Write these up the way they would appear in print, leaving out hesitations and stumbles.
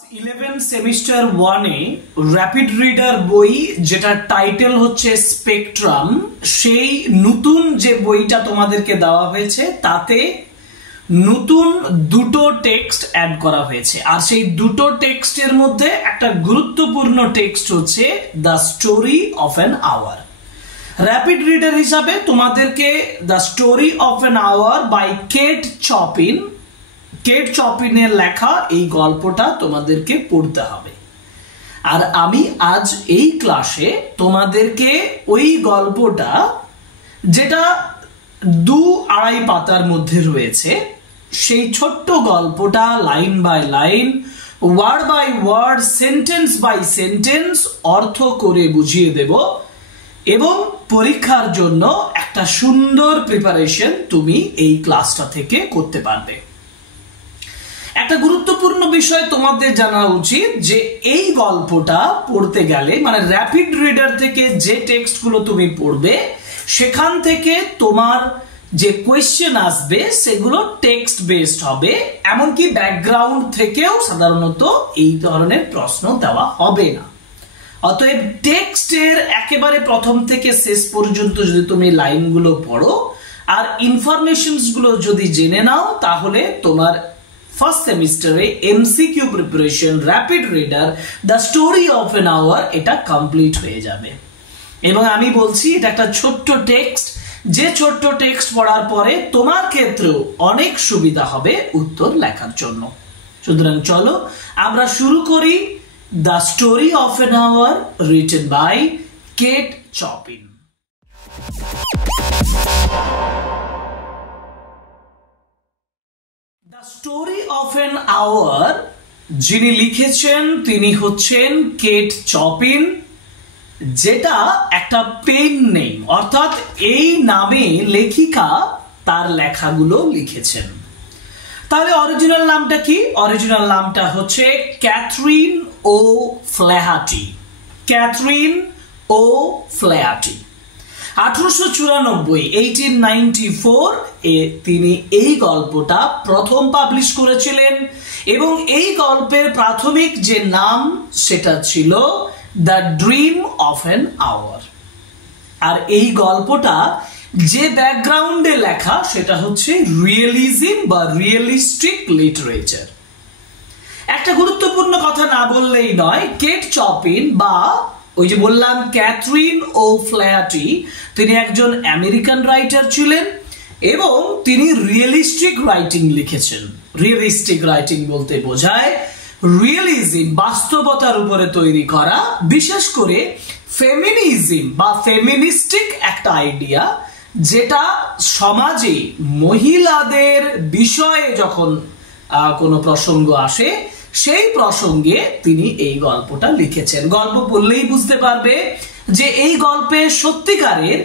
11 semester 1 এ rapid reader বই যেটা title হচ্ছে স্পেকট্রাম, সেই নতুন যে বইটা তোমাদেরকে দেওয়া হয়েছে তাতে নতুন দুটো টেক্সট অ্যাড করা হয়েছে। আর সেই দুটো টেক্সটের মধ্যে একটা গুরুত্বপূর্ণ টেক্সট হচ্ছে the story of an hour. Rapid reader হিসাবে তোমাদেরকে the story of an hour by Kate চপিনের লেখা এই গল্পটা তোমাদেরকে পড়তে হবে। আর আমি আজ এই ক্লাসে তোমাদেরকে ওই গল্পটা, যেটা 2-2.5 পাতার মধ্যে রয়েছে, সেই ছোট্ট গল্পটা line by line, word by word, sentence by sentence অর্থ করে বুঝিয়ে দেব এবং পরীক্ষার জন্য একটা সুন্দর প্রিপারেশন তুমি এই ক্লাসটা থেকে করতে পারবে। একটা গুরুত্বপূর্ণ বিষয় তোমাদের জানা উচিত যে এই গল্পটা পড়তে গেলে, মানে র‍্যাপিড রিডার থেকে যে টেক্সটগুলো তুমি পড়বে সেখান থেকে তোমার যে কোয়েশ্চেন আসবে সেগুলো টেক্সট বেসড হবে, এমনকি ব্যাকগ্রাউন্ড থেকেও সাধারণত এই ধরনের প্রশ্ন দেওয়া হবে না। অতএব টেক্সটের একেবারে প্রথম থেকে শেষ পর্যন্ত যদি তুমি লাইনগুলো পড়ো আর ইনফরমেশনস গুলো যদি জেনে নাও, তাহলে তোমার ফার্স্ট সেমিস্টারে MCQ preparation rapid reader the story of an hour এটা কমপ্লিট হয়ে যাবে। এবং আমি বলছি এটা একটা ছোট্ট টেক্সট, যে ছোট্ট টেক্সট পড়ার পরে তোমার ক্ষেত্রেও অনেক সুবিধা হবে উত্তর লেখার জন্য। সুতরাং চলো আমরা শুরু করি the story of an hour written by Kate Chopin. The story of an hour যিনি লিখেছেন তিনি হচ্ছেন কেট চপিন, যেটা একটা পেন নেম, অর্থাৎ এই নামে লেখিকা তার লেখাগুলো লিখেছেন। তাহলে অরিজিনাল নামটা কি? অরিজিনাল নামটা হচ্ছে ক্যাথরিন ও ফ্ল্যাহার্টি। ক্যাথরিন ও ফ্ল্যাহার্টি 1894 এ তিনি এই গল্পটা প্রথম পাবলিশ করেছিলেন এবং এই গল্পের প্রাথমিক যে নাম সেটা ছিল the dream of an hour. আর এই গল্পটা যে ব্যাকগ্রাউন্ডে লেখা সেটা হচ্ছে রিয়েলিজম বা রিয়েলিস্টিক লিটারেচার। একটা গুরুত্বপূর্ণ কথা না বললেই নয়, কেট চপিন বা ওই যে বললাম ক্যাথরিন ও ফ্ল্যাহার্টি, তিনি একজন আমেরিকান রাইটার ছিলেন এবং তিনি রিয়েলিস্টিক রাইটিং লিখেছেন। রিয়েলিস্টিক রাইটিং বলতে বোঝায় রিয়েলিজম, বাস্তবতার উপরে তৈরি করা, বিশেষ করে ফেমিনিজম বা ফেমিনিস্টিক একটা আইডিয়া, যেটা সমাজে মহিলাদের বিষয়ে যখন কোনো প্রসঙ্গ আসে সেই প্রসঙ্গে তিনি এই গল্পটা লিখেছেন। গল্প পড়লেই বুঝতে পারবে যে এই গল্পে সত্যিকারের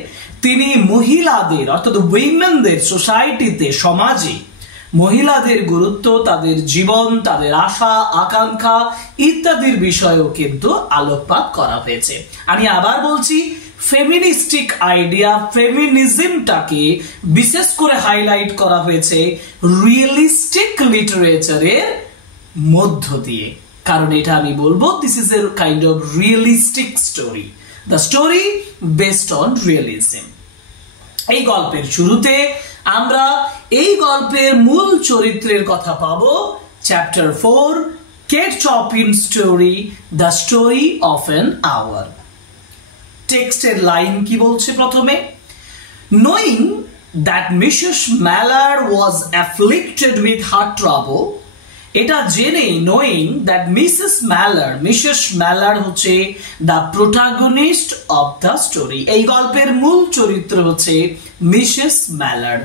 তিনি মহিলাদের, অর্থাৎ উইমেনদের, সোসাইটিতে, সমাজে মহিলাদের গুরুত্ব, তাদের জীবন, তাদের আশা আকাঙ্ক্ষা ইত্যাদির বিষয়েও কিন্তু আলোকপাত করা হয়েছে। আমি আবার বলছি, ফেমিনিস্টিক আইডিয়া, ফেমিনিজমটাকে বিশেষ করে হাইলাইট করা হয়েছে রিয়েলিস্টিক লিটারেচারের মধ্য দিয়ে, কারণ এটা আমি বলবো this is a kind of realistic story, the story based on realism. এই গল্পের শুরুতে আমরা এই গল্পের মূল চরিত্রের কথা পাবো। Chapter 4, Kate Chopin story, the story of an hour. টেক্সটের লাইন কি বলছে প্রথমে? Knowing that Mrs Mallard was afflicted with heart trouble, এটা জেনে, নোয়িং দ্যাট মিসেস ম্যালার হচ্ছে the protagonist of the story. এই গল্পের মূল চরিত্র হচ্ছে Mrs Mallard.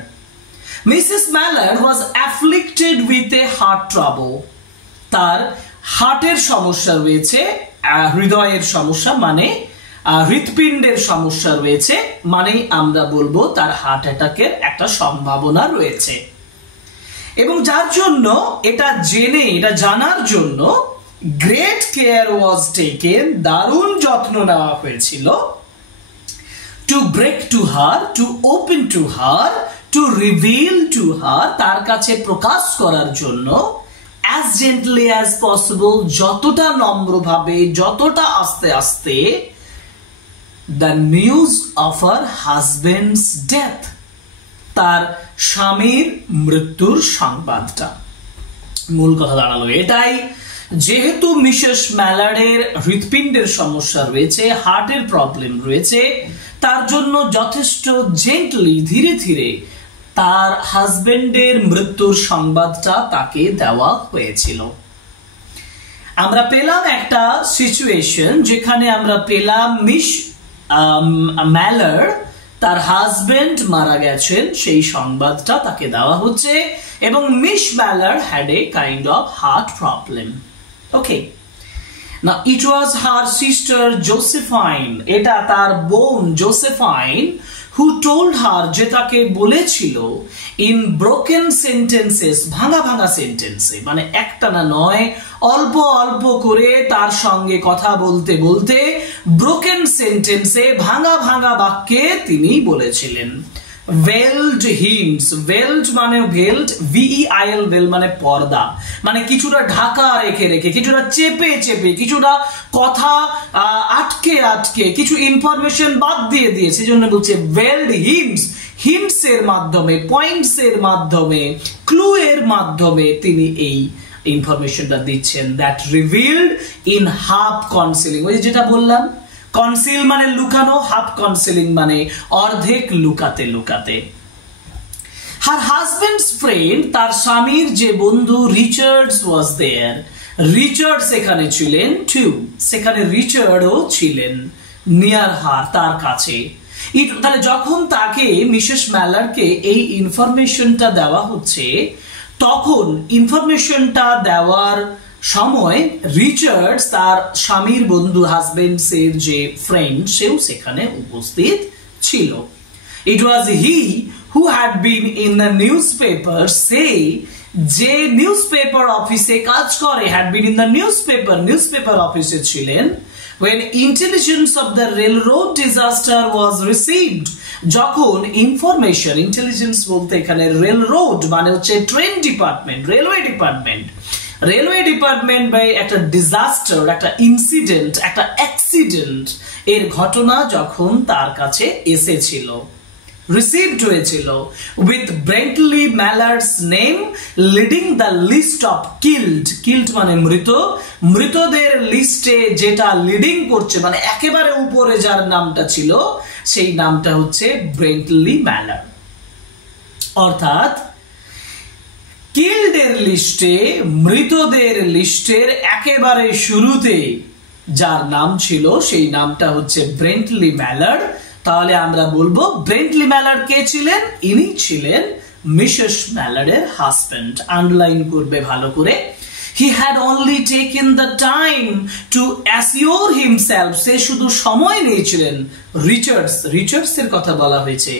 Mrs Mallard was afflicted with a heart trouble, তার হার্টের সমস্যা রয়েছে, হৃদয়ের সমস্যা মানে হৃৎপিণ্ডের সমস্যা রয়েছে, মানে আমরা বলবো তার হার্ট অ্যাটাকের একটা সম্ভাবনা রয়েছে। এবং যার জন্য এটা জানার জন্য গ্রেট কেয়ার ওয়াজ টেকেন, দারুণ যত্ন নেওয়া হয়েছিল, to break to her, to open to her, to reveal to her, তার কাছে প্রকাশ করার জন্য as gently as possible, যতটা নম্রভাবে, যতটা আস্তে আস্তে, the news of her husband's death, তার স্বামীর মৃত্যুর সংবাদটা। মূল কথা দাঁড়ালো এটাই, যেহেতু মিসেস ম্যালার্ডের হৃৎপিণ্ডের সমস্যা রয়েছে, হার্টের প্রবলেম রয়েছে, তার জন্য যথেষ্ট জেন্টলি, ধীরে ধীরে তার হাজবেন্ডের মৃত্যুর সংবাদটা তাকে দেওয়া হয়েছিল। আমরা পেলাম একটা সিচুয়েশন যেখানে আমরা পেলাম মিস ম্যালার্ড, তার হাজবেন্ড মারা গেছেন, সেই সংবাদটা তাকে দেওয়া হচ্ছে, এবং Miss Mallard had a kind of heart problem. Okay, না it was her sister Josephine, এটা তার বোন জোসেফাইন, who told her, যে তাকে বলেছিল, in broken sentences, ভাঙা ভাঙা সেন্টেন্সে, মানে একটা না নয়, অল্প অল্প করে তার সঙ্গে কথা বলতে বলতে ব্রোকেন সেন্টেন্সে, ভাঙা ভাঙা বাক্যে তিনি বলেছিলেন। veiled hymns, veiled মানে veiled, VEIL, veil মানে পর্দা, মানে কিছুটা ঢাকা রেখে রেখে, কিছুটা চেপে চেপে, কিছুটা কথা আটকে আটকে, কিছু ইনফরমেশন বাদ দিয়ে দিয়ে, সেজন্য বলছে veiled hymns, হিন্টস এর মাধ্যমে, পয়েন্টস এর মাধ্যমে, ক্লু এর মাধ্যমে তিনি এই ইনফরমেশনটা দিচ্ছেন। That revealed in half concealing, ওই যেটা বললাম, কনসিল মানে লুকানো, হাফ কনসিলিং মানে অর্ধেক লুকাতে লুকাতে। হার হাজবেন্ডস ফ্রেন্ড, তার স্বামীর যে বন্ধু, রিচার্ডস ওয়াজ দেয়ার, রিচার্ডস এখানে ছিলেন টু, সেখানে রিচার্ডও ছিলেন, নিয়ার হার, তার কাছে। তাহলে যখন তাকে, মিসেস ম্যালারকে এই ইনফরমেশনটা দেওয়া হচ্ছে, তখন ইনফরমেশনটা দেওয়ার সময় রিচার্ডস, তার স্বামীর বন্ধু, হাজবেন্ডস এর যে ফ্রেন্ড, সেও সেখানে উপস্থিত ছিল। It was he who had been in the newspaper, সে যে নিউজ পেপার অফিসে কাজ করে, had been in the newspaper অফিসে ছিলেন, when intelligence of the railroad disaster was received, যখন ইনফরমেশন, ইন্টেলিজেন্স বলতে এখানে রেলরোড মানে হচ্ছে ট্রেন ডিপার্টমেন্ট, রেলওয়ে ডিপার্টমেন্ট বা একটা ডিজাস্টার, একটা ইনসিডেন্ট, একটা অ্যাক্সিডেন্ট এর ঘটনা যখন তার কাছে এসেছিল, রিসিভড হয়েছিল, with Brently Mallard's name leading the list of killed মানে মৃত, মৃতদের লিস্টে যেটা লিডিং করছে, মানে একেবারে উপরে যার নামটা ছিল, সেই নামটা হচ্ছে ব্রেন্টলি ম্যালার্ড। অর্থাৎ কিল্ডের লিস্টে, মৃতদের লিস্টের একেবারে শুরুতে যার নাম ছিল, সেই নামটা হচ্ছে ব্রেন্টলি ম্যালার্ড। তাহলে আমরা বলবো ব্রেন্টলি ম্যালার্ড কে ছিলেন? ইনি ছিলেন মিসেস ম্যালার্ডের হাজবেন্ড। আন্ডারলাইন করবে ভালো করে। He had only taken the time to assure himself, সে শুধু সময় নিয়েছিলেন। রিচার্ডস এর কথা বলা হয়েছে।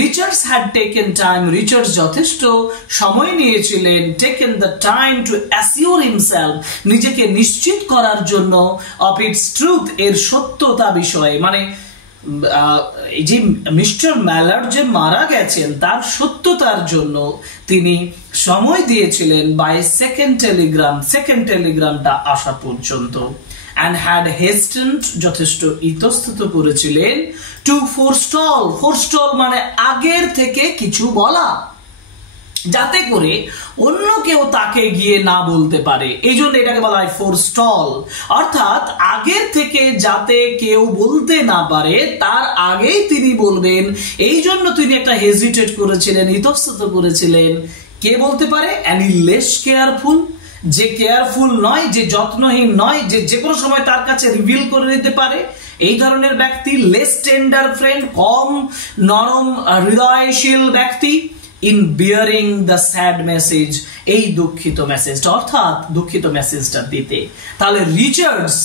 Richards had taken time, Richards যথেষ্ট সময় নিয়েছিলেন, taken the time to assure himself, নিজেকে নিশ্চিত করার জন্য, of its truth, এর সত্যতা বিষয়ে, মানে এই যে মিস্টার ম্যালার্ড যে মারা গেছেন তার সত্যতার জন্য তিনি সময় দিয়েছিলেন বাই সেকেন্ড টেলিগ্রামটা আসা পর্যন্ত। and had hastened, যথেষ্ট ইতস্তত করেছিলেন, to forestall মানে আগের থেকে কিছু বলা, যাতে করে অন্য কেউ তাকে গিয়ে না বলতে পারে। এই জন্য এটাকে বলা হয় ফোরস্টল, অর্থাৎ আগের থেকে যাতে কেউ বলতে না পারে তার আগেই তিনি বলবেন। এই জন্য তিনি একটা হেজিটেট করেছিলেন, ইতস্তত করেছিলেন। কে বলতে পারে? অ্যানি লেস কেয়ারফুল, যে কেয়ারফুল নয়, যে যত্নহীন নয়, যে যে কোনো সময় তার কাছে রিভিল করে নিতে পারে, এই ধরনের ব্যক্তি। লেস টেন্ডার ফ্রেন্ড, কম নরম হৃদয়শীল ব্যক্তি। In bearing the sad message, এই দুঃখিত মেসেজটা, অর্থাৎ দুঃখিত মেসেজটা দিতে। তাহলে রিচার্ডস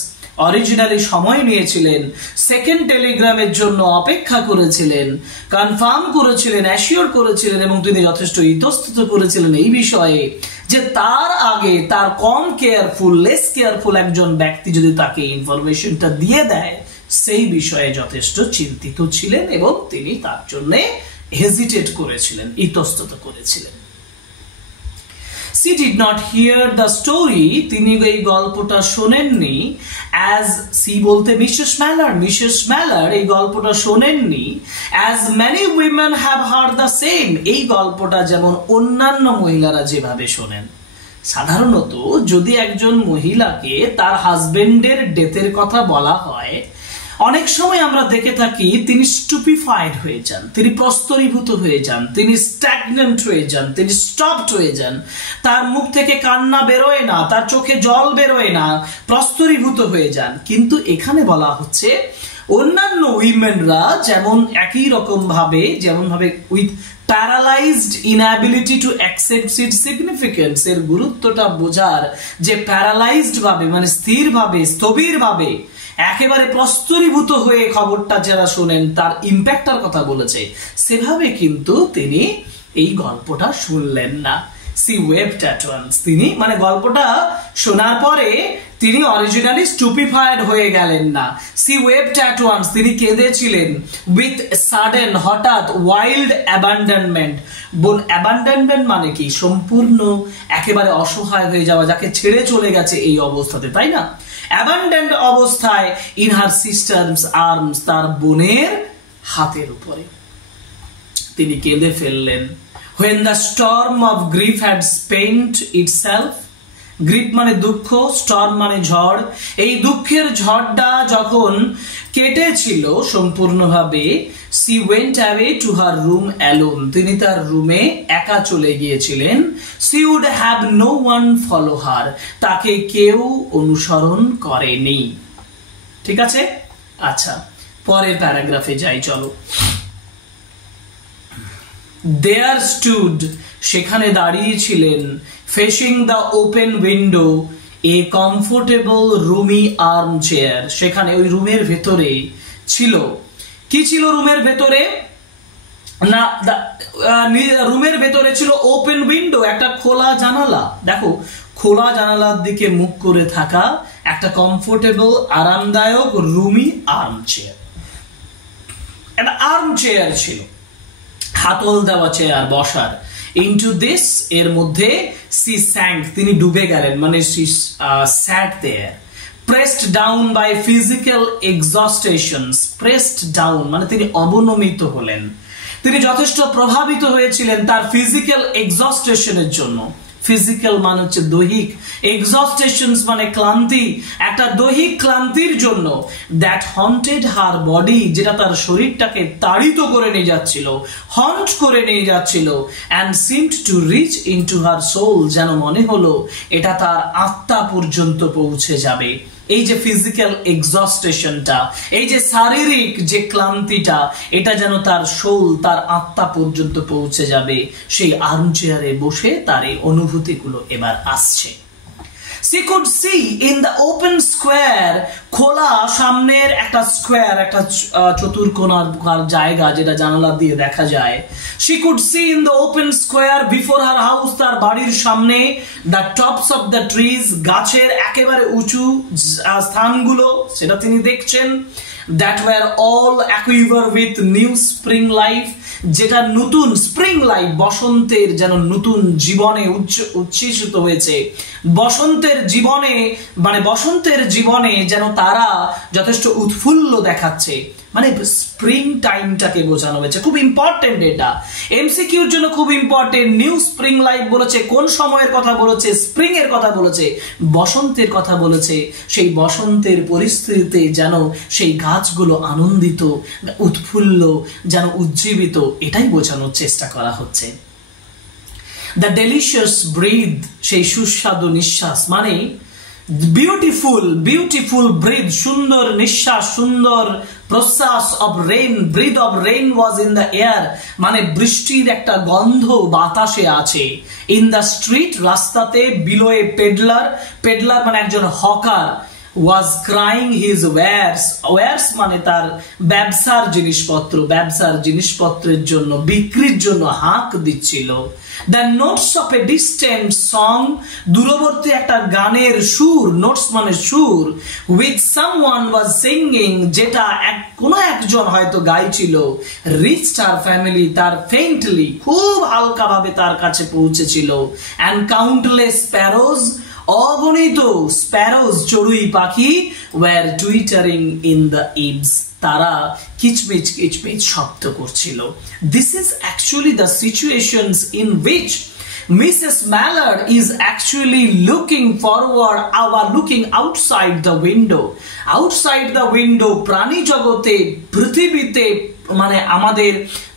অরিজিনালি সময় নিয়েছিলেন, সেকেন্ড টেলিগ্রামের জন্য অপেক্ষা করেছিলেন, কনফার্ম করেছিলেন, অ্যাসিওর করেছিলেন, এবং তিনি যথেষ্ট ইতস্তত করেছিলেন এই বিষয়ে যে তার আগে তার কম কেয়ারফুল, লেস কেয়ারফুল একজন ব্যক্তি যদি তাকে ইনফরমেশনটা দিয়ে দেয়, সেই বিষয়ে যথেষ্ট চিন্তিত ছিলেন এবং তিনি তার জন্য হেজিটেট করেছিলেন, ইতস্তত করেছিলেন। She did not hear the story, তিনি এই গল্পটা শোনেননি, as she বলতে মিসেস ম্যালার এই গল্পটা শোনেননি, as many women have heard the same, এই গল্পটা যেমন অন্যান্য মহিলারা যেভাবে শোনেন। সাধারণত যদি একজন মহিলাকে তার হাজবেন্ডের ডেথের কথা বলা হয়, অনেক সময় আমরা দেখে থাকি তিনি স্টুপিফাইড হয়ে যান, তিনি প্রস্তরীভূত হয়ে যান, তিনি স্ট্যাগনেন্ট হয়ে যান, তিনি স্টপড হয়ে যান, তার মুখ থেকে কান্না বেরোয় না, তার চোখে জল বেরোয় না, প্রস্তরীভূত হয়ে যান। কিন্তু এখানে বলা হচ্ছে অন্যান্য উইমেনরা যেমন একই রকম ভাবে, যেমন ভাবে with paralysed inability to accept it's significance, এর গুরুত্বটা বোঝার যে প্যারালাইজড ভাবে মানে স্থিরভাবে স্থবিরভাবে একেবারে প্রস্তরীভূত হয়ে খবরটা যারা শোনেন তার ইম্প্যাক্টটার কথা বলেছে, সেভাবে কিন্তু তিনি এই গল্পটা শুনলেন না। সি ওয়েপ্ট অ্যাট ওয়ান্স, তিনি মানে গল্পটা শোনার পরে তিনি অরিজিনালি স্টুপিফাইড হয়ে গেলেন না। সি ওয়েপ্ট অ্যাট ওয়ান্স, তিনি কেঁদেছিলেন। উইথ সাডেন, হঠাৎ, ওয়াইল্ড অ্যাবান্ডনমেন্ট, অ্যাবান্ডনমেন্ট মানে কি? সম্পূর্ণ একেবারে অসহায় হয়ে যাওয়া, যাকে ছেড়ে চলে গেছে এই অবস্থাতে, তাই না? অ্যাবান্ডেন্ড অবস্থায়, ইন হার সিস্টারস আর্মস, তার বোনের হাতের উপরে তিনি কেঁদে ফেললেন। When the storm of grief had spent itself, grief মানে দুঃখ, স্টর্ম মানে ঝড়, এই দুঃখের ঝড়টা যখন কেটেছিল সম্পূর্ণভাবে, she went away to her room alone, তিনি তার রুমে একা চলে গিয়েছিলেন। she would have no one follow her, তাকে কেউ অনুসরণ করেনি। ঠিক আছে, আচ্ছা পরের প্যারাগ্রাফে যাই, চলো। There stood, সেখানে দাঁড়িয়েছিলেন, facing the open window, a comfortable Rumi arm chair, সেখানে ওই রুমের ভেতরে ছিল, কি ছিল রুমের ভেতরে? না, রুমের ভেতরে ছিল ওপেন উইন্ডো, একটা খোলা জানালা। দেখো, খোলা জানালার দিকে মুখ করে থাকা একটা কমফোর্টেবল আরামদায়ক রুমি আর্ম চেয়ার, একটা আর্ম চেয়ার ছিল, হাতল দেওয়া চেয়ার বসার। ইনটু দিস, এর মধ্যে সি স্যাঙ্ক, তিনি ডুবে গেলেন, মানে she sat there, pressed down by physical exhaustions, pressed down মানে তিনি অবনমিত হলেন, তিনি যথেষ্ট প্রভাবিত হয়েছিলেন তার ফিজিক্যাল এক্সস্টেশনের জন্য। ফিজিক্যাল মানে হচ্ছে দৈহিক, এক্সস্টেশনস মানে ক্লান্তি, একটা দৈহিক ক্লান্তির জন্য। দ্যাট হন্টেড হার বডি, যেটা তার শরীরটাকে তাড়িত করে নিয়ে যাচ্ছিল, হন্ট করে নিয়ে যাচ্ছিল। And seemed to reach into her soul, যেন মনে হলো এটা তার আত্মা পর্যন্ত পৌঁছে যাবে। এই যে ফিজিক্যাল এক্সস্টেশনটা, এই যে শারীরিক যে ক্লান্তিটা, এটা যেন তার সোল, তার আত্মা পর্যন্ত পৌঁছে যাবে। সেই আর্ম চেয়ারে বসে তার এই অনুভূতিগুলো এবার আসছে। She could see in the open square, খোলা সামনের একটা স্কোয়ার, একটা চতুর্কোণার জায়গা যেটা জানালা দিয়ে দেখা যায়। She could see in the open square before her house, তার বাড়ির সামনে, the tops of the trees, গাছের একেবারে উঁচু স্থানগুলো, সেটা তিনি দেখছেন। That were all aquiver with new spring life, যেটা নতুন স্প্রিং লাইফ, বসন্তের যেন নতুন জীবনে উচ্ছ্বসিত হয়েছে, বসন্তের জীবনে মানে বসন্তের জীবনে যেন তারা যথেষ্ট উৎফুল্ল দেখাচ্ছে, মানে স্প্রিং টাইমটাকে বোঝানো হয়েছে। খুব ইম্পর্টেন্ট এটা, এমসিকিউর জন্য খুব ইম্পর্টেন্ট। নিউ স্প্রিং লাইফ বলেছে, কোন সময়ের কথা বলেছে? স্প্রিং এর কথা বলেছে, বসন্তের কথা বলেছে। সেই বসন্তের পরিস্থিতিতে যেন সেই গাছগুলো আনন্দিত, উৎফুল্ল, যেন উজ্জীবিত, এটাই বোঝানোর চেষ্টা করা হচ্ছে। দ্য ডেলিশিয়াস ব্রিথ, সেই সুস্বাদু নিঃশ্বাস, মানে বিউটিফুল বিউটিফুল ব্রিথ, সুন্দর নিঃশ্বাস, সুন্দর প্রশ্বাস। Of rain, breath of rain was in the air, মানে বৃষ্টির একটা গন্ধ বাতাসে আছে। ইন দ্য স্ট্রিট, রাস্তাতে। বিলো এ পেডলার, পেডলার মানে একজন hawker, was crying his wares. Wares মানে তার ব্যবসার জিনিসপত্রের জন্য, বিক্রির জন্য হাঁক দিচ্ছিল। The notes of a distant song, দূরবর্তী একটা গানের সুর, নোটস মানে সুর, which someone was singing, যেটা কোনো একজন হয়তো গাইছিল, reached her family, তার faintly, খুব হালকাভাবে তার কাছে পৌঁছেছিল, and countless sparrows, অগণিত স্প্যারোজ চড়ুই পাখি were twittering in the eaves, তারা কিচমিচ কিচমিচ শব্দ করছিল। This is actually the situations in which Mrs. Mallard is actually looking forward or looking outside the window. Outside the window, প্রাণী জগতে, পৃথিবীতে, মানে আমাদের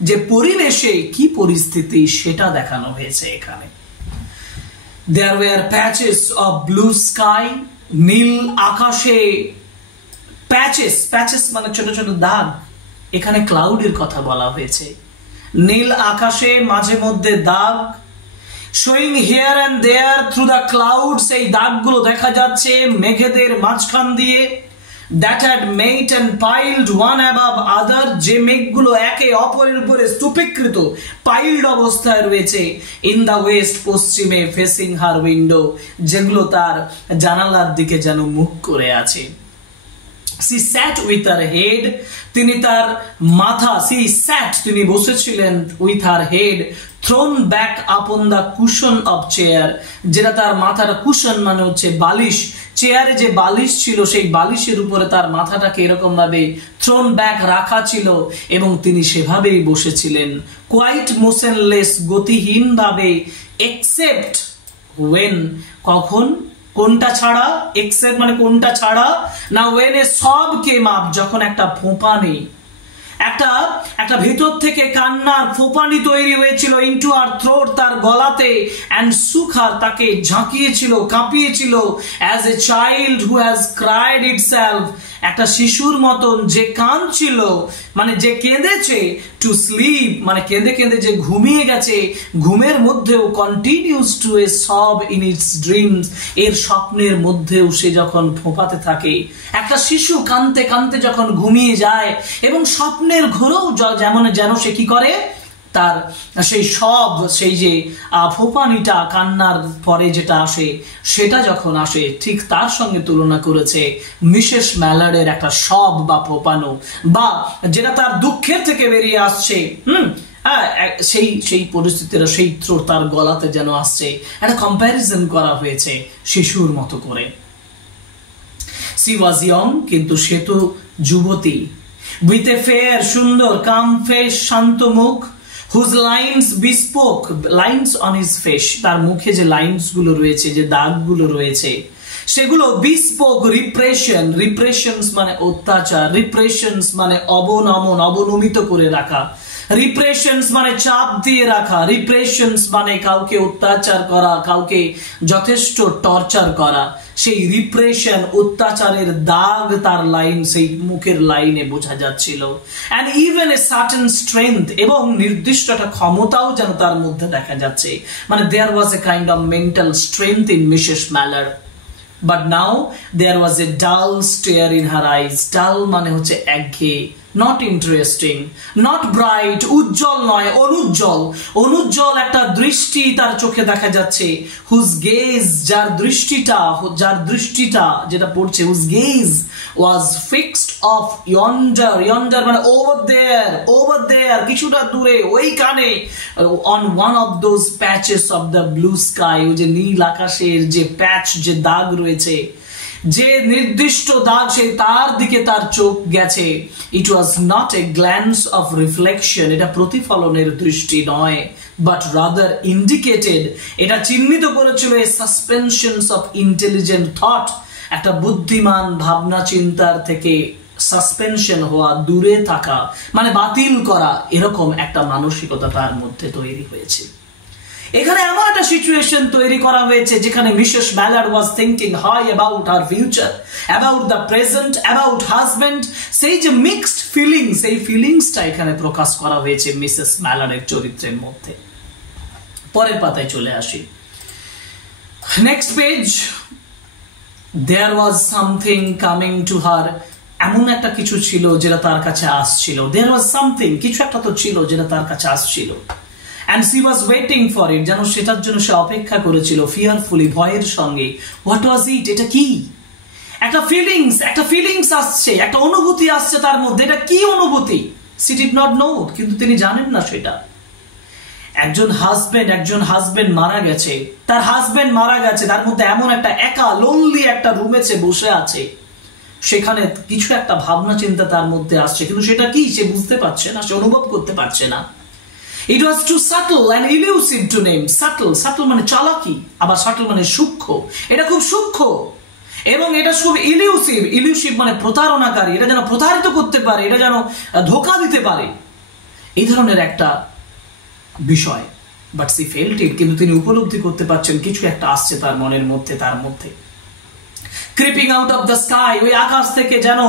যে পরিবেশে কি পরিস্থিতি সেটা দেখানো হয়েছে এখানে। There were patches of blue sky, নীল আকাশে, প্যাচেস মানে ছোট ছোট দাগ, এখানে ক্লাউডের কথা বলা হয়েছে। নীল আকাশে মাঝে মধ্যে দাগ, showing here and there through the clouds, এই দাগগুলো দেখা যাচ্ছে মেঘেদের মাঝখান দিয়ে। That had made and piled one above other, যে মেঘগুলো একে অপরের উপরে স্তূপীকৃত, পাইল্ড অবস্থায় রয়েছে। In the west, পশ্চিমে, facing her window, যেগুলো তার জানালার দিকে যেন মুখ করে আছে। She sat with her head, তিনি তার মাথা, তিনি বসেছিলেন with her head thrown back upon the cushion of chair, যেটা তার মাথার কুশন মানে হচ্ছে বালিশ, চেয়ারে যে বালিশ ছিল সেই বালিশের উপরে তার মাথাটাকে এরকম ভাবে থ্রোন ব্যাক রাখা ছিল এবং তিনি সেভাবেই বসেছিলেন, কোয়াইট মোশনলেস, গতিহীন ভাবে, এক্সেপ্ট when, কখন, কোনটা ছাড়া, এক্সেপ্ট মানে কোনটা ছাড়া না, when a sob came up, যখন একটা ফোঁপানি, একটা ভেতর থেকে কান্নার ফোঁপানি তৈরি হয়েছিল, ইনটু আর থ্রোট, তার গলাতে, and shook her, তাকে ঝাঁকিয়েছিল, কাঁপিয়েছিল, as a child who has cried itself, একটা শিশুর মতন যে কাঁদছিল, মানে যে কেঁদেছে, টু স্লিপ মানে কেঁদে কেঁদে যে ঘুমিয়ে গেছে, ঘুমের মধ্যেও কন্টিনিউস টু এ সব ইন ইটস ড্রিমস, এর স্বপ্নের মধ্যেও সে যখন ফোঁপাতে থাকে, একটা শিশু কাঁদতে কাঁদতে যখন ঘুমিয়ে যায় এবং স্বপ্নের ঘোরেও যেন সে কি করে, তার সেই সব, সেই যে ফোঁপানিটা কান্নার পরে যেটা আসে সেটা যখন আসে, ঠিক তার সঙ্গে তুলনা করেছে মিসেস ম্যালার্ডের একটা সব বা ফোঁপানো, বা যেটা তার দুঃখের থেকে বেরিয়ে আসছে, সেই পরিস্থিতিটা, সেই থ্রোট তার গলাতে যেন আসছে, একটা কম্প্যারিজন করা হয়েছে শিশুর মতো করে। She was young, কিন্তু সে তো যুবতী, with a fair, সুন্দর, calm face, শান্ত মুখ, whose lines bespoke, lines on his face, তার মুখে যে লাইনস গুলো রয়েছে, যে দাগগুলো রয়েছে, সেগুলো bespoke repressions মানে অত্যাচার, repressions মানে অবনমিত করে রাখা, রিপ্রেশনস মানে চাপ দিয়ে রাখা, রিপ্রেশনস মানে কাউকে অত্যাচার করা, কাউকে যথেষ্ট টর্চার করা, সেই রিপ্রেশন, অত্যাচারের দাগ তার লাইন, সেই মুখের লাইনে বোঝা যাচ্ছিল। and even a certain strength, এবং নির্দিষ্ট একটা ক্ষমতাও যেন তার মধ্যে দেখা যাচ্ছে, মানে there was a kind of mental strength in Mrs. Mallard. But now there was a dull stare in her eyes. dull মানে হচ্ছে একঘেয়ে, not interesting, not bright, উজ্জ্বল নয়, অনুজ্জ্বল একটা দৃষ্টি তার চোখে দেখা যাচ্ছে, whose gaze, যার দৃষ্টিটা যেটা পড়ছে, whose gaze was fixed off yonder মানে over there কিছুটা দূরে, ওইখানে, on one of those patches of the blue sky, ওই যে নীল আকাশের যে প্যাচ, যে দাগ রয়েছে, যে নির্দিষ্ট দাগ, সেই তার দিকে তার চোখ গেছে। It was not a glance of reflection, এটা প্রতিফলনের দৃষ্টি নয়, বাট রাদার ইন্ডিকেটেড, এটা চিহ্নিত করেছিল এ সাসপেনশনস অফ ইন্টেলিজেন্ট থট, একটা বুদ্ধিমান ভাবনা চিন্তার থেকে সাসপেনশন হওয়া, দূরে থাকা মানে বাতিল করা, এরকম একটা মানসিকতা তার মধ্যে তৈরি হয়েছে। এখানে এমন একটা সিচুয়েশন তৈরি করা হয়েছে যেখানে Mrs Mallard was thinking high about her future, about the present, about husband, সেই যে মিক্সড ফিলিংস, এই ফিলিংসটা এখানে প্রকাশ করা হয়েছে মিসেস ম্যালার্ডের চরিত্রের মধ্যে। পরের পাতায় চলে আসি, next page, there was something coming to her, এমন একটা কিছু ছিল যেটা তার কাছে আসছিল, there was something, কিছু একটা তো ছিল যেটা তার কাছে আসছিল, and she was waiting for it, যেন সেটার জন্য সে অপেক্ষা করেছিল fearfully, ভয়ের সঙ্গে। what was it, এটা কি? একটা ফিলিংস আসছে, একটা অনুভূতি আসছে তার মধ্যে, এটা কি অনুভূতি? she did not know, কিন্তু তিনি জানেন না সেটা। একজন হাজবেন্ড মারা গেছে, তার হাজবেন্ড মারা গেছে, তার মধ্যে এমন একটা একা লোনলি একটা রুমে বসে আছে, সেখানে কিছু একটা ভাবনা চিন্তা তার মধ্যে আসছে, কিন্তু সেটা কি সে বুঝতে পারছে না, সে অনুভব করতে পারছে না। It was too subtle and elusive to name. subtle মানে চালাকি, আবার subtle মানে সূক্ষ্ম, এটা খুব সূক্ষ্ম এবং এটা খুব ইলিউসিভ মানে প্রতারণাকারী, এটা যেন প্রতারিত করতে পারে, এটা যেন ধোঁকা দিতে পারে, এই ধরনের একটা বিষয়। বাট সি ফেল্ট ইট, কিন্তু তিনি উপলব্ধি করতে পারছেন কিছু একটা আসছে তার মনের মধ্যে, তার মধ্যে creeping out of the sky, ওই আকাশ থেকে যেন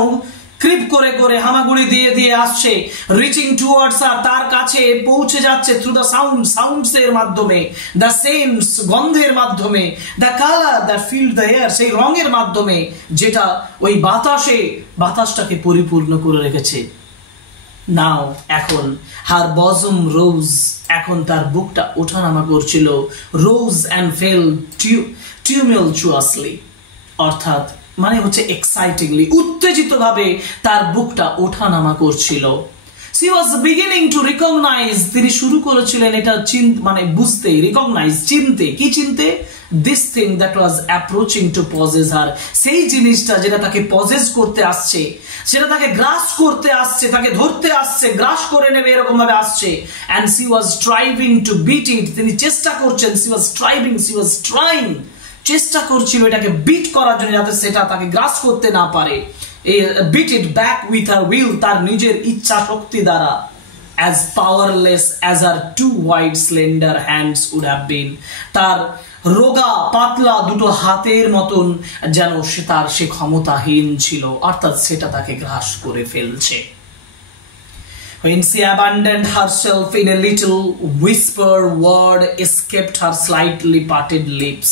ক্রিপ করে করে হামাগুড়ি দিয়ে আসছে, রিচিং টুয়ার্ডস হার, তার কাছে পৌঁছে যাচ্ছে, থ্রু দ্য সাউন্ডস এর মাধ্যমে, দ্য সেন্স গন্ধের মাধ্যমে, the colour that field the air, সেই রঙের মাধ্যমে যেটা ওই বাতাসটাকে পরিপূর্ণ করে রেখেছে। নাও এখন হার বজম রোজ, এখন তার বুকটা ওঠানামা করছিল, রোজ অ্যান্ড ফেল টিউমেলচুয়াসলি, অর্থাৎ মানে হচ্ছে এক্সাইটিংলি, উত্তেজিত ভাবে তার বুকটা ওঠানামা করছিল। she was beginning to recognize, তিনি শুরু করেছিলেন এটা মানে বুঝতে, রিকগনাইজ চিনতে, কি চিনতে? this thing that was approaching to possess her, সেই জিনিসটা যেটা তাকে পজেস করতে আসছে, সেটা তাকে গ্রাস করতে আসছে, তাকে ধরতে আসছে, গ্রাস করে নেবে এরকম ভাবে আসছে। and she was striving to beat it, তিনি চেষ্টা করছেন, she was trying, চেষ্টা করছিল এটাকে বিট করার জন্য, যাতে সেটা তাকে গ্রাস করতে না পারে, bit it back with her will, তার নিজের ইচ্ছা শক্তি দ্বারা। as powerless as her two white slender hands would have been, তার রোগা পাতলা দুটো হাতের মতন যেন সে ক্ষমতাহীন ছিল, অর্থাৎ সেটা তাকে গ্রাস করে ফেলছে। when she abandoned herself in a little whisper word escaped her slightly parted lips,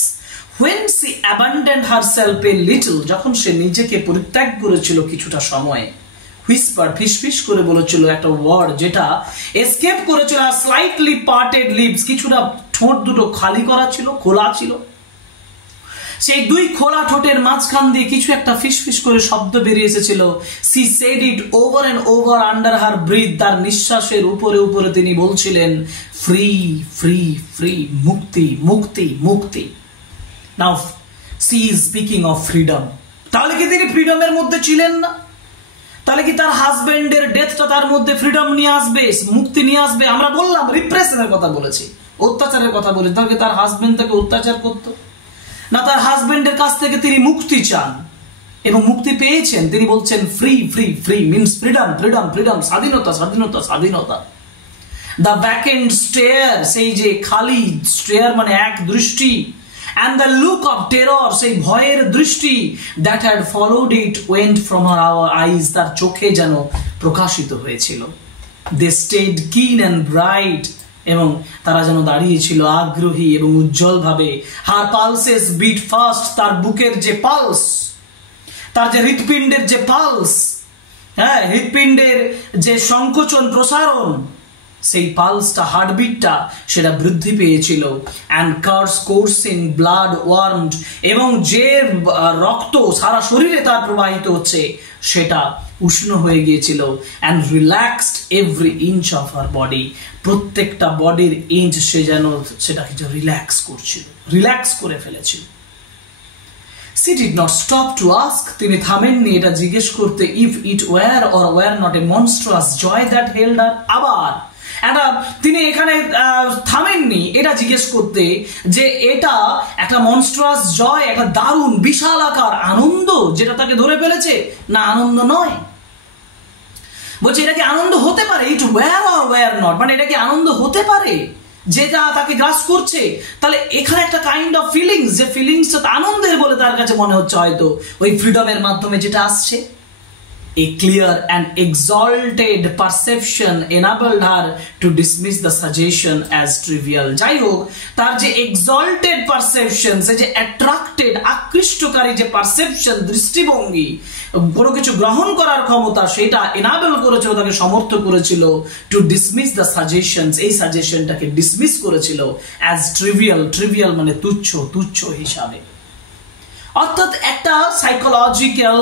when she abandoned herself a little, যখন সে নিজেকে পরিত্যাগ করেছিল কিছুটা সময়, হুইসপার ফিসফিস করে বলেছিল একটা ওয়ার্ড, যেটা এসকেপ করেছিল, স্লাইটলি পার্টেড লিপস, কিছুটা ঠোঁট দুটো খালি করা ছিল, খোলা ছিল, সেই দুই খোলা ঠোঁটের মাঝখান দিয়ে কিছু একটা ফিসফিস করে শব্দ বেরিয়ে এসেছিল। she said it over and over under her breath, তার নিঃশ্বাসের উপরে তিনি বলছিলেন ফ্রি, মুক্তি। Now she is speaking of freedom, তাহলে কি তিনি ফ্রিডমের মধ্যে ছিলেন না? তাহলে কি তার হাজবেন্ডের ডেথটা তার মধ্যে ফ্রিডম নিয়ে আসবে, মুক্তি নিয়ে আসবে? আমরা বললাম রিপ্রেশনের কথা বলেছি, অত্যাচারের কথা বলেছি, তাহলে তার হাজবেন্ড তাকে অত্যাচার করতো না, তার হাজবেন্ডের কাছ থেকে তিনি মুক্তি চান এবং মুক্তি পেয়েছেন। তিনি বলছেন ফ্রি মিনস ফ্রিডম, স্বাধীনতা। দ্য ভ্যাকেন্ট স্টেয়ার, সেই যে খালি স্টেয়ার মানে এক দৃষ্টি, and the look of terror, সেই ভয়ের দৃষ্টি, that had followed it went from her eyes, তার চোখে যেন প্রকাশিত হয়েছিল। they stayed keen and bright, এবং তারা যেন দাঁড়িয়েছিল আগ্রহী এবং উজ্জ্বল ভাবে। her pulses beat fast, তার বুকের যে পালস, তার যে হৃৎপিণ্ডের যে পালস, হৃৎপিণ্ডের যে সংকোচন প্রসারণ, সেই পালসটা, হার্টবিটটা সেটা বৃদ্ধি পেয়েছিল। and coursing blood warmed, এবং যে রক্ত সারা শরীরে তার প্রবাহিত হচ্ছে সেটা উষ্ণ হয়ে গিয়েছিল। and relaxed every inch of her body, প্রত্যেকটা বডির ইঞ্চ সে যেন সেটাকে রিল্যাক্স করে ফেলেছিল। she did not stop to ask, তিনি থামেননি এটা জিজ্ঞেস করতে, if it were or were not a monstrous joy that held her, আবার তিনি এখানে থামেননি এটা জিজ্ঞেস করতে যে এটা একটা মনস্ট্রাস জয়, একটা দারুণ বিশাল আকার আনন্দ যেটা তাকে ধরে ফেলেছে, না আনন্দ নয়। বলছে এটা কি আনন্দ হতে পারে? ইট ওয়্যার অর ওয়্যার নট, মানে এটা কি আনন্দ হতে পারে যেটা তাকে গ্রাস করছে? তাহলে এখানে একটা কাইন্ড অফ ফিলিংস, যে ফিলিংসটা আনন্দের বলে তার কাছে মনে হচ্ছে, হয়তো ওই ফ্রিডমের মাধ্যমে যেটা আসছে, A clear and exalted perception enabled her to dismiss the suggestion as trivial. যাই হোক, তার যে exalted perception, সে যে attracted, আকৃষ্টকারী যে perception, দৃষ্টিভঙ্গি, কোনো কিছু গ্রহণ করার ক্ষমতা, সেটা enable করেছিল, তাকে সমর্থ করেছিল to dismiss the suggestions, এই সাজেশনটাকে dismiss করেছিল as trivial. trivial মানে তুচ্ছ, তুচ্ছ হিসাবে। অর্থাৎ একটা সাইকোলজিক্যাল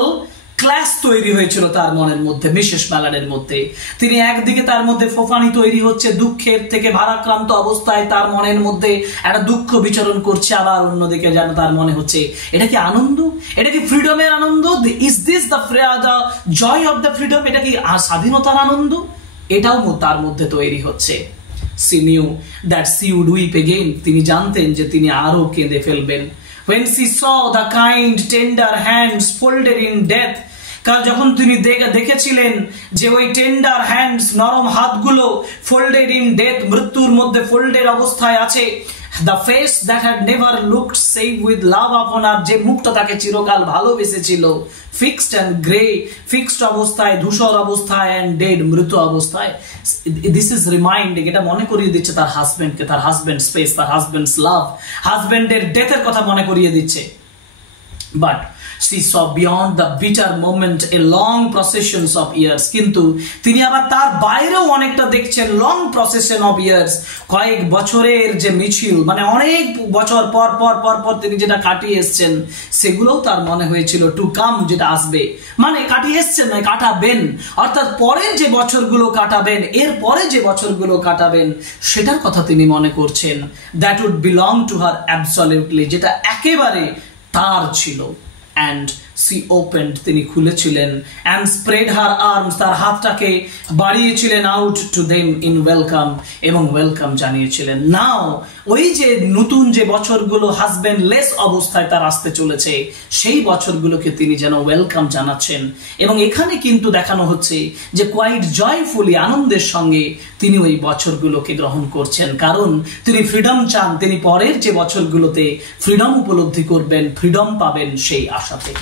ক্লাস তৈরি হয়েছিল তার মনের মধ্যে, মিসেস ম্যালার্ডের মধ্যে। তিনি একদিকে তার মধ্যে ফোফানি তৈরি হচ্ছে, দুঃখের থেকে ভারাক্রান্ত অবস্থায় তার মনের মধ্যে একটা দুঃখ বিচরণ করছে, আবার অন্যদিকে যেন তার মনে হচ্ছে এটা কি আনন্দ, এটা কি ফ্রিডমের আনন্দ, is this the joy of the freedom, এটা কি স্বাধীনতার আনন্দ, এটাও তার মধ্যে তৈরি হচ্ছে। She knew that she would weep again, তিনি জানতেন যে তিনি আরো কেঁদে ফেলবেন। When she saw the kind tender hands folded in death, কারণ যখন তিনি দেখেছিলেন যে ওই টেন্ডার হ্যান্ডস, নরম হাতগুলো ফোল্ডেড ইন ডেথ, মৃত্যুর মধ্যে ফোল্ডেড অবস্থায় আছে, the face that had never looked save with love upon her, যে মুখটা তাকে চিরকাল ভালোবেসেছিল, fixed and grey, fixed অবস্থায়, ধূসর অবস্থায়, and dead, মৃত অবস্থায়। this is reminding, এটা মনে করিয়ে দিচ্ছে তার হাজবেন্ডকে, তার হাজবেন্ডস ফেস, তার হাজবেন্ডস লাভ, হাজবেন্ডের ডেথের কথা মনে করিয়ে দিচ্ছে। but she saw beyond the bitter moment a long processions of years, কিন্তু তিনি আবার তার বাইরেও অনেকটা দেখছেন long procession of years, কয়েক বছরের যে মিছিল, মানে অনেক বছর পর পর পর পর তিনি যেটা কাটিয়ে এসেছেন, সেগুলোও তার মনে হয়েছিল টু কাম, যেটা আসবে, মানে কাটিয়ে এসেছেন নয়, কাটাবেন, অর্থাৎ পরের যে বছরগুলো কাটাবেন, এর পরে যে বছরগুলো কাটাবেন, সেটার কথা তিনি মনে করছেন। that would belong to her absolutely, যেটা একেবারে তার ছিল। and she opened, তিনি খুলেছিলেন, and spread her arms, তার হাতটাকে বাড়িয়েছিলেন, out to them in welcome, এবং ওয়েলকাম জানিয়েছিলেন। নাও ওই যে নতুন যে বছরগুলো হাজবেন্ড লেস অবস্থায় তার আসতে চলেছে, সেই বছরগুলোকে তিনি যেন ওয়েলকাম জানাচ্ছেন। এবং এখানে কিন্তু দেখানো হচ্ছে যে কোয়াইট জয়ফুলি, আনন্দের সঙ্গে তিনি ওই বছরগুলোকে গ্রহণ করছেন, কারণ তিনি ফ্রিডম চান, তিনি পরের যে বছরগুলোতে ফ্রিডম উপলব্ধি করবেন, ফ্রিডম পাবেন সেই আশাতে।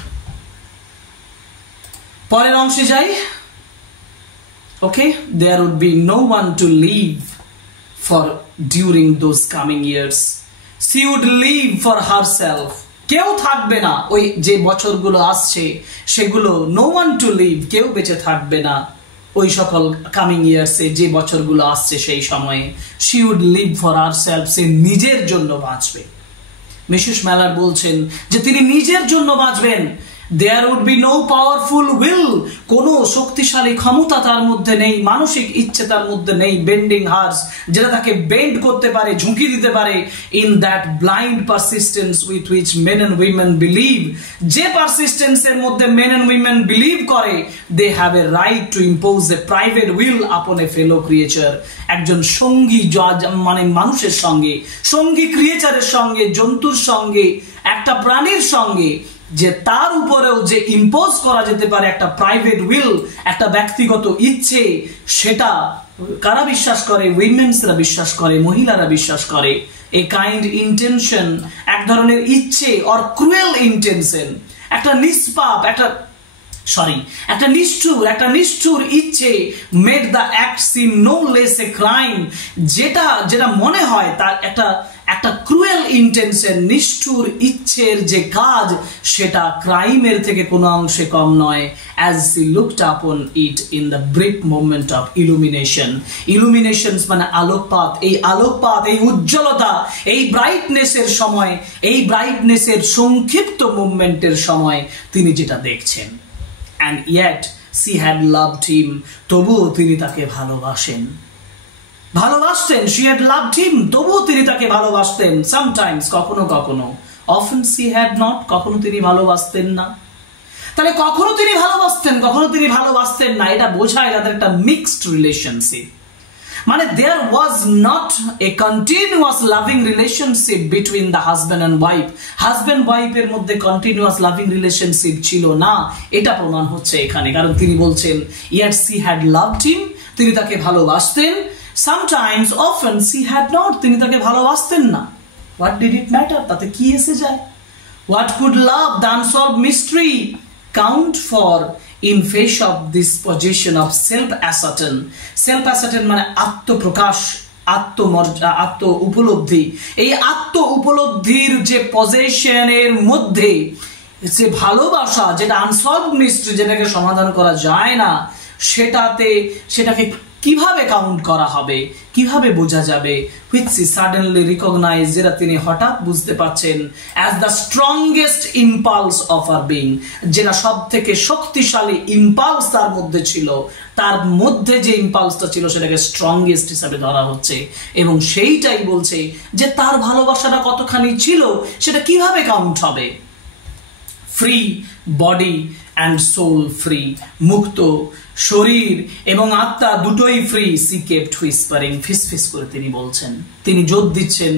পরের অংশে যাই। ওকে, there would be no one to live for during those coming years. She would live for herself. কেউ থাকবে না ওই যে বছরগুলো আসছে সেগুলো, no one to live, কেউ বেঁচে থাকবে না ওই সকল কামিং ইয়ার্সে, যে বছরগুলো আসছে সেই সময়ে। she would live for herself, সে নিজের জন্য বাঁচবে। মিসেস ম্যালার বলছেন যে তিনি নিজের জন্য বাঁচবেন। there would be no powerful will, কোনো শক্তিশালী ক্ষমতা তার মধ্যে নেই, মানসিক ইচ্ছে তার মধ্যে নেই, বেন্ডিং হার্স, যেটা তাকে বেন্ড করতে পারে, ঝুঁকি দিতে পারে, in that blind persistence with which men and women believe, যে পারসিস্টেন্সের মধ্যে men and women believe করে, they have a right to impose a private will upon a fellow creature, একজন সঙ্গী, মানে মানুষের সঙ্গে, সঙ্গী ক্রিয়েচারের সঙ্গে, জন্তুর সঙ্গে, একটা প্রাণীর সঙ্গে, যে তার উপরেও যে ইম্পোজ করা যেতে পারে একটা প্রাইভেট উইল, একটা ব্যক্তিগত ইচ্ছে, সেটা কারা বিশ্বাস করে? উইমেন্সরা বিশ্বাস করে, মহিলারা বিশ্বাস করে। এ কাইন্ড ইন্টেনশন, এক ধরনের ইচ্ছে, অর ক্রুয়েল ইন্টেনশন, একটা নিষ্পাপ, একটা নিষ্ঠুর ইচ্ছে, made the act seem no less a crime, যেটা মনে হয় তার একটা ক্রুয়েল ইন্টেনশন, নিষ্ঠুর ইচ্ছের যে কাজ, সেটা ক্রাইমের থেকে কোনো অংশে কম নয়। as she looked upon it in the brief moment of illumination, মানে আলোকপাত, এই আলোকপাত, এই উজ্জ্বলতা, এই ব্রাইটনেসের সময়, এই ব্রাইটনেসের সংক্ষিপ্ত মুভমেন্টের সময় তিনি যেটা দেখছেন। and yet she had loved him, তবুও তিনি তাকে ভালোবাসতেন। she had loved him, তবুও তিনি তাকে ভালোবাসতেন। sometimes, কখনো কখনো, often she had not, কখনো তিনি ভালোবাসতেন না। তাহলে কখনো তিনি ভালোবাসতেন, কখনো তিনি ভালোবাসতেন না, এটা বোঝায় তাদের একটা মিক্সড রিলেশনশিপ। মানে there was not a continuous loving relationship between the husband and wife, husband ওয়াইফের মধ্যে কন্টিনিউয়াস লাভিং রিলেশনশিপ ছিল না, এটা প্রমাণ হচ্ছে এখানে। কারণ তিনি বলছেন yet she had loved him, তিনি তাকে ভালোবাসতেন। sometimes, often she had not, তিনি তাকে ভালোবাসতেন না। what did it matter, তাতে কি এসে যায়? what could love, the unsolved mystery, count for in face of this position of self-ascertain মানে আত্মপ্রকাশ, আত্ম উপলব্ধি, এই আত্ম উপলব্ধির যে পজিশনের মধ্যে যে ভালোবাসা, যেটা আনসলভ মিস্ট্রি, যেটাকে সমাধান করা যায় না, সেটাকে কিভাবে কাউন্ট করা হবে, কিভাবে বোঝা যাবে, which he suddenly recognized, যেটা তিনি হঠাৎ বুঝতে পারছেন, as the strongest impulse of our being, যেটা সব থেকে শক্তিশালী ইম্পালস তার মধ্যে ছিল, তার মধ্যে যে ইম্পালসটা ছিল সেটাকে স্ট্রংগেস্ট হিসাবে ধরা হচ্ছে, এবং সেইটাই বলছে যে তার ভালোবাসাটা কতখানি ছিল সেটা কিভাবে কাউন্ট হবে। Free body and soul free, মুক্ত শরীর এবং আত্মা দুটোই ফ্রি। সি কেপ্ট হুইসপারিং, ফিসফিস করে তিনি বলছেন, তিনি জোর দিচ্ছেন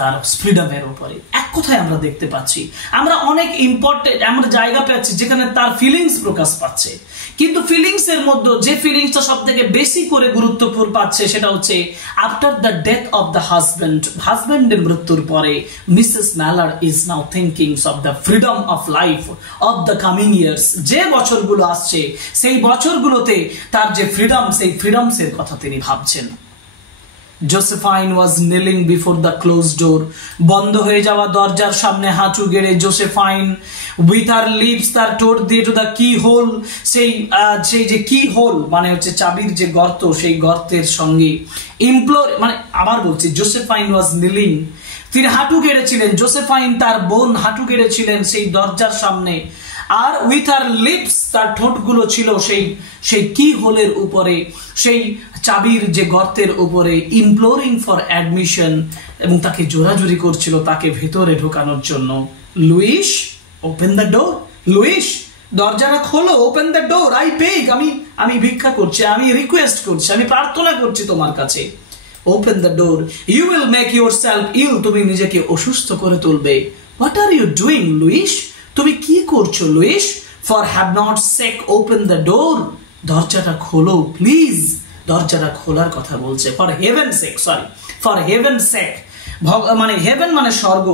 তার ফ্রিডমের উপরে। এক কথায় আমরা দেখতে পাচ্ছি, আমরা অনেক ইম্পর্টেন্ট আমরা জায়গা পাচ্ছি যেখানে তার ফিলিংস প্রকাশ পাচ্ছে, কিন্তু ফিলিংস এর মধ্যে যে ফিলিংসটা সব থেকে বেশি করে গুরুত্বপূর্ণ পাচ্ছে সেটা হচ্ছে after the death of the হাজব্যান্ডের মৃত্যুর পরে Mrs Mallard is now thinking of the freedom of life of the coming years. যে বছরগুলো আসছে সেই বছরগুলোতে তার যে ফ্রিডম, সেই ফ্রিডমসের কথা তিনি ভাবছেন। Josephine was kneeling before the closed door, বন্ধ হয়ে যাওয়া দরজার সামনে হাঁটু গেড়ে Josephine with her lips, তার ঠোঁট দিয়ে to the keyhole, সেই যে keyhole মানে হচ্ছে চাবির যে গর্ত, সেই গর্তের সঙ্গে implore, মানে আবার বলছি, Josephine was kneeling, তিনি হাঁটু গেড়েছিলেন, Josephine তার বোন হাঁটু গেড়েছিলেন সেই দরজার সামনে, আর উইথ আর লিপস, তার ঠোঁটগুলো ছিল সেই কি হোলের উপরে, সেই চাবির যে গর্তের উপরে, ইমপ্লোরিং ফর অ্যাডমিশন, এবং তাকে জোরাজুরি করছিল তাকে ভেতরে ঢোকানোর জন্য। Louis, open the door, Louis দরজাটা খোলো, open the door, I beg, আমি ভিক্ষা করছি, আমি রিকোয়েস্ট করছি, আমি প্রার্থনা করছি তোমার কাছে। Open the door, you will make yourself ill, তুমি নিজেকে অসুস্থ করে তুলবে। What are you doing Louise, তুমি কি করছো Louise? For have not sake open the door, দরজাটা খোলো প্লিজ, দরজাটা খোলার কথা বলছে। For heaven sake, sorry, for heaven sake, মানে হেভেন মানে স্বর্গ,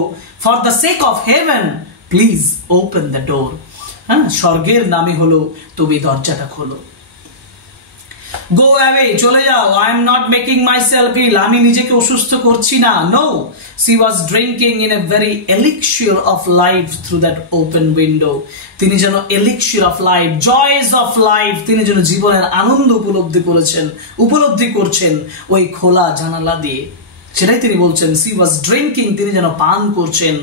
for the sake of heaven please open the door, হ্যাঁ, স্বর্গের নামই হলো তুমি দরজাটা খোলো। গো অ্যাওয়ে, চলে যাও, I am not making myself ill, আমি নিজেকে অসুস্থ করছি না। No, she was drinking in a very elixir of life through that open window, তিনি যেন elixir of life, joys of life, তিনি যেন জীবনের আনন্দ উপলব্ধি করছেন ওই খোলা জানালা দিয়ে, সেটাই তিনি বলছেন। she was drinking, তিনি যেন পান করছেন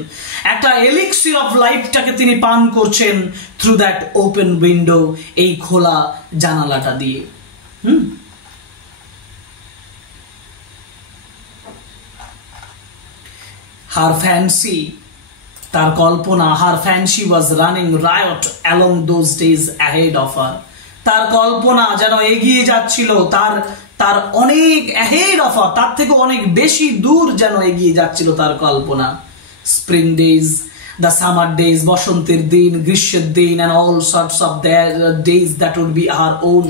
একটা elixir of life-টাকে তিনি পান করছেন through that open window, এই খোলা জানালাটা দিয়ে। Her fancy, তার কল্পনা, her fancy was running riot along those days ahead of her, তার কল্পনা যেন এগিয়ে যাচ্ছিল, তার অনেক ahead of her, তার থেকে অনেক বেশি দূর যেন এগিয়ে যাচ্ছিল তার কল্পনা। Spring days, the summer days, বসন্তের দিন, গ্রীষ্মের দিন, and all sorts of days that would be her own,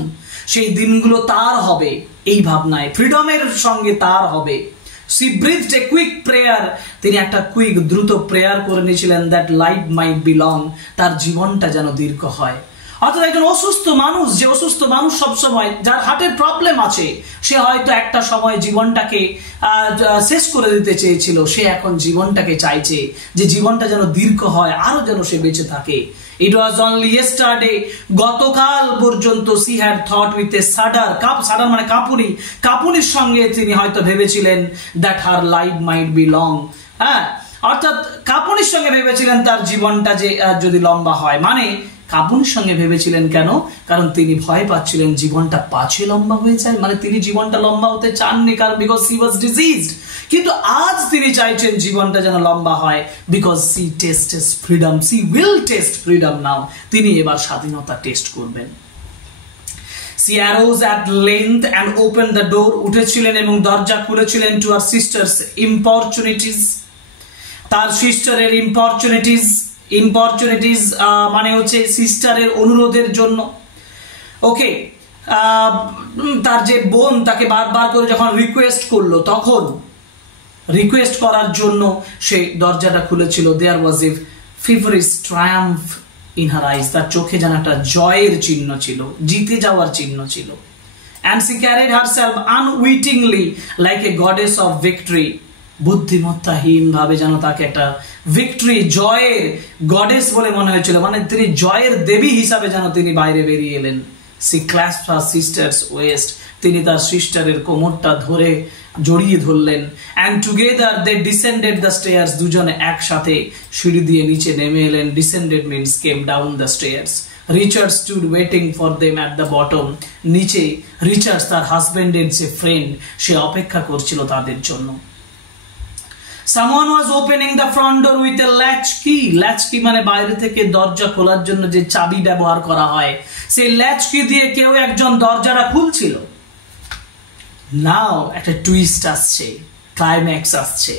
সেই দিনগুলো তার হবে এই ভাবনায়, ফ্রিডমের সঙ্গে তার হবে। She breathed a quick prayer, তিনি একটা কুইক দ্রুত প্রেয়ার করে নিয়েছিলেন, that life might be long, তার জীবনটা যেন দীর্ঘ হয়। অর্থাৎ একজন অসুস্থ মানুষ সবসময়, যার হার্টের প্রবলেম আছে, সে হয়তো একটা সময় জীবনটাকে শেষ করে দিতে চেয়েছিল, সে এখন জীবনটাকে চাইছে যে জীবনটা যেন দীর্ঘ হয়, আরো যেন সে বেঁচে থাকে। It was only yesterday, গতকাল পর্যন্ত she had thought with a shudder মানে কাঁপুনির সঙ্গে তিনি হয়তো ভেবেছিলেন that her life might be long, হ্যাঁ, অর্থাৎ কাঁপুনির সঙ্গে ভেবেছিলেন তার জীবনটা যে যদি লম্বা হয়, মানে কাঁপুনির সঙ্গে ভেবেছিলেন কেন? কারণ তিনি ভয় পাচ্ছিলেন জীবনটা পাছে লম্বা হয়ে যায়, মানে তিনি জীবনটা লম্বা হতে চাননি, কারণ বিকজ he was diseased, কিন্তু আজ তিনি চাইছেন জীবনটা যেন লম্বা হয়, because she tastes freedom, she will taste freedom now, তিনি এবার স্বাধীনতা টেস্ট করবেন। She arose at length and opened the door, উঠেছিলেন এবং দরজা খুলেছিলেন to her sister's importunities, তার সিস্টারের ইম্পরচুনিটিস মানে হচ্ছে সিস্টারের অনুরোধের জন্য। ওকে, তার যে বোন তাকে বারবার করে যখন রিকোয়েস্ট করলো, তখন রিকোয়েস্ট করার জন্য সে দরজাটা খুলেছিল। There was a feverish triumph in her eyes, তার চোখে যেন একটা জয়ের চিহ্ন ছিল, জিতে যাওয়ার চিহ্ন ছিল। And she carried herself unwittingly like a goddess of victory, বুদ্ধিমত্তাহীন ভাবে যেন তাকে একটা ভিক্টরি, জয়ের গডেস বলে মনে হয়েছিল, মানে তিনি জয়ের দেবী হিসাবে যেন তিনি বাইরে বেরিয়ে এলেন। She clasped her sister's waist, তিনি তার সিস্টারের কোমরটা ধরে জড়িয়ে ধরলেন। And together they descended the stairs, দুজনে একসাথে সিঁড়ি দিয়ে নিচে নেমে এলেন। Descended means came down the stairs. Richard stood waiting for them at the bottom. নিচে রিচার্ড তার হাজবেন্ডের যে ফ্রেন্ড, সে অপেক্ষা করছিল তাদের জন্য। Someone was opening the front door with a latch key. Latch কি মানে বাইরে থেকে দরজা খোলার জন্য যে চাবি ব্যবহার করা হয়, সেই ল্যাচ কি দিয়ে কেউ একজন দরজাটা খুলছিল। নাও একটা টুইস্ট আসছে, ক্লাইম্যাক্স আসছে।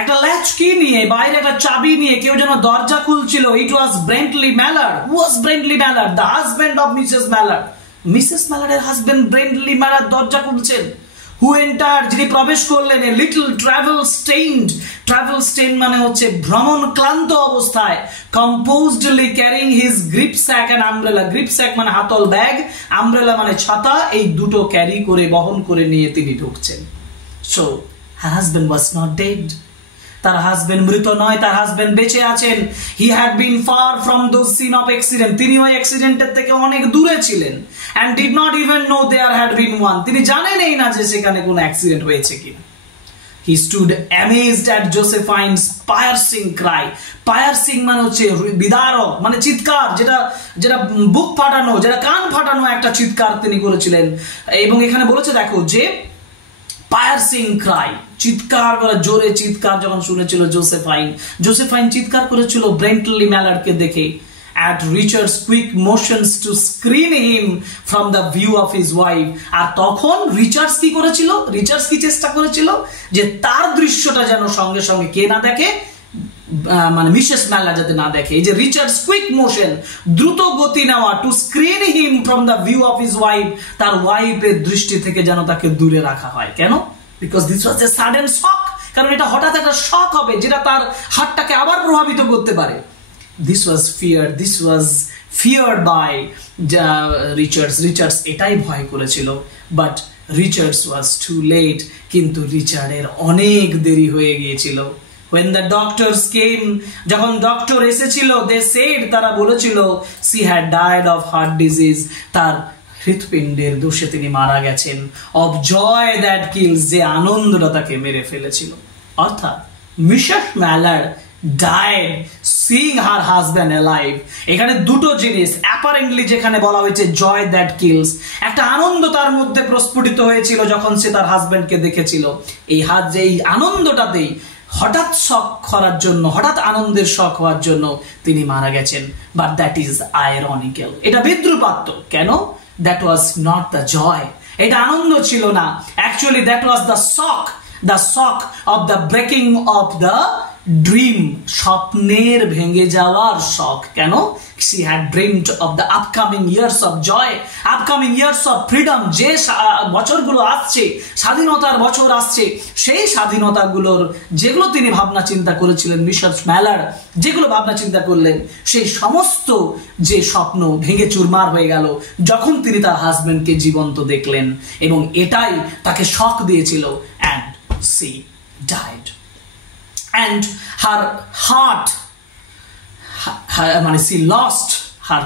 একটা ল্যাচ কি নিয়ে, বাইরে একটা চাবি নিয়ে কেউ যেন দরজা খুলছিল। It was Brently Mallard. Who was Brently Mallard? The husband of Mrs Mallard. Mrs ম্যালার্ডের হাজবেন্ড ব্রেন্টলি ম্যালার্ড দরজা খুলছেন। Who entered, যিনি প্রবেশ করলেন, a little travel stained মানে হচ্ছে ভ্রমণ ক্লান্ত অবস্থায়, composedly carrying his gripsack and umbrella. gripsack মানে হাতল ব্যাগ, umbrella মানে ছাতা, এই দুটো ক্যারি করে বহন করে নিয়ে তিনি ঢুকছেন। So her husband was not dead. তার হাজবেন্ড মৃত নয়, তার হাজবেন্ড বেঁচে আছেন। He had been far from those scene of accident. তিনি ওই অ্যাক্সিডেন্টের থেকে অনেক দূরে ছিলেন। And did not even know there had been one. তিনি জানেনই না যে সেখানে কোনো অ্যাক্সিডেন্ট হয়েছে কিনা। He stood amazed at Josephine's piercing cry. Piercing মানে হচ্ছে বিদারক, মানে চিৎকার, যেটা বুক ফাটানো, যেটা কান ফাটানো একটা চিৎকার তিনি করেছিলেন। এবং এখানে বলেছে দেখো যে piercing cry, চিৎকার করা, জোরে চিৎকার যখন শুনেছিল জোসেফাইন চিৎকার করেছিল ব্রেন্টলি ম্যালার্ডকে দেখে। At Richard's quick motions to screen him from the view of his wife. আর তখন রিচার্ডস কি করেছিল? রিচার্ডস কি চেষ্টা করেছিল? যে তার দৃশ্যটা যেন সঙ্গে সঙ্গে কে না দেখে, মানে মিসেস ম্যালার্ড যাতে না দেখে। এই যে রিচার্ডস কুইক মোশন, দ্রুত গতি নেওয়া, to screen him from the view of his wife, তার ওয়াইফের দৃষ্টি থেকে যেন তাকে দূরে রাখা হয়। কেন? Because this was a sudden shock, কারণ এটা হঠাৎ একটা শক হবে যেটা তার হার্টটাকে আবার প্রভাবিত করতে পারে। This was feared by Richards এটাই ভয় করেছিল। But Richards was too late, কিন্তু রিচার্ডের অনেক দেরি হয়ে গিয়েছিল। When the doctors came, যখন ডক্টর এসেছিল, they said, তারা বলেছিল, she had died of heart disease, তার হৃৎপিণ্ডের দোষে তিনি মারা গেছেন। Of joy that kills, যে আনন্দটা তাকে মেরে ফেলেছিল। অর্থাৎ Mrs Mallard died seeing her husband alive. এখানে দুটো জিনিস অ্যাপারেন্টলি যেখানে বলা হয়েছে জয় দ্যাট কিলস, একটা আনন্দ তার মধ্যে প্রস্ফুটিত হয়েছিল যখন সে তার হাজবেন্ডকে দেখেছিল। এই আনন্দটাতেই হঠাৎ শক করার জন্য, হঠাৎ আনন্দের শক হওয়ার জন্য তিনি মারা গেছেন। বাট দ্যাট ইজ আইরনিক্যাল, এটা বিদ্রুপাত্মক। কেন? That was not the joy, এটা আনন্দ ছিল না। Actually that was the shock of the breaking of the dream, স্বপ্নের ভেঙে যাওয়ার শখ। কেন? she had dreamed of the upcoming years of joy, upcoming years of freedom, যে বছরগুলো আসছে, স্বাধীনতার বছর আসছে, সেই স্বাধীনতাগুলোর যেগুলো তিনি ভাবনা চিন্তা করেছিলেন, মিসেস ম্যালার্ড যেগুলো ভাবনা চিন্তা করলেন, সেই সমস্ত যে স্বপ্ন ভেঙে চুরমার হয়ে গেল যখন তিনি তার হাজবেন্ডকে জীবন্ত দেখলেন, এবং এটাই তাকে শক দিয়েছিল। and she died. And her heart, মানে she lost her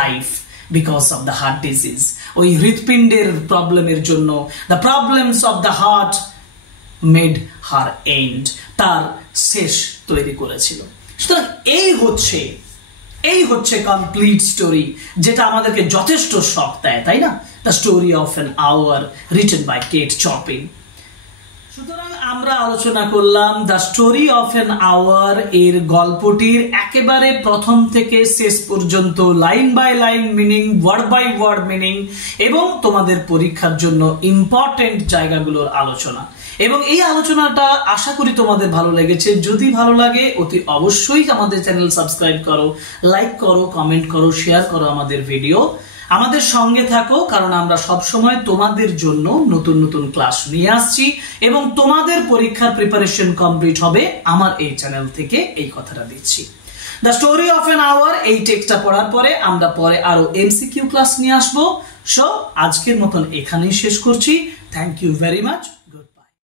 life because of the heart disease. ওই হৃৎপিণ্ডের প্রবলেমের জন্য, the problems of the heart made her end, তার শেষ তৈরি করেছিল। সুতরাং এই হচ্ছে কমপ্লিট স্টোরি, যেটা আমাদেরকে যথেষ্ট শক দেয়, তাই না? The story of an hour, written by Kate Chopin. সুতরাং আমরা আলোচনা করলাম the story of an hour এর গল্পটির একেবারে প্রথম থেকে শেষ পর্যন্ত line by line meaning, word by word meaning, এবং তোমাদের পরীক্ষার জন্য ইম্পর্টেন্ট জায়গাগুলোর আলোচনা। এবং এই আলোচনাটা আশা করি তোমাদের ভালো লেগেছে। যদি ভালো লাগে অতি অবশ্যই আমাদের চ্যানেল সাবস্ক্রাইব করো, লাইক করো, কমেন্ট করো, শেয়ার করো আমাদের ভিডিও। আমাদের সঙ্গে থাকো, কারণ আমরা সব সময় তোমাদের জন্য নতুন নতুন ক্লাস নিয়ে আসছি, এবং তোমাদের পরীক্ষার প্রিপারেশন কমপ্লিট হবে আমার এই চ্যানেল থেকে, এই কথাটা দিচ্ছি। The story of an hour এই টেক্সটটা পড়ার পরে আমরা পরে আরো এমসিকিউ ক্লাস নিয়ে আসবো। সো আজকের মতন এখানেই শেষ করছি। Thank you very much.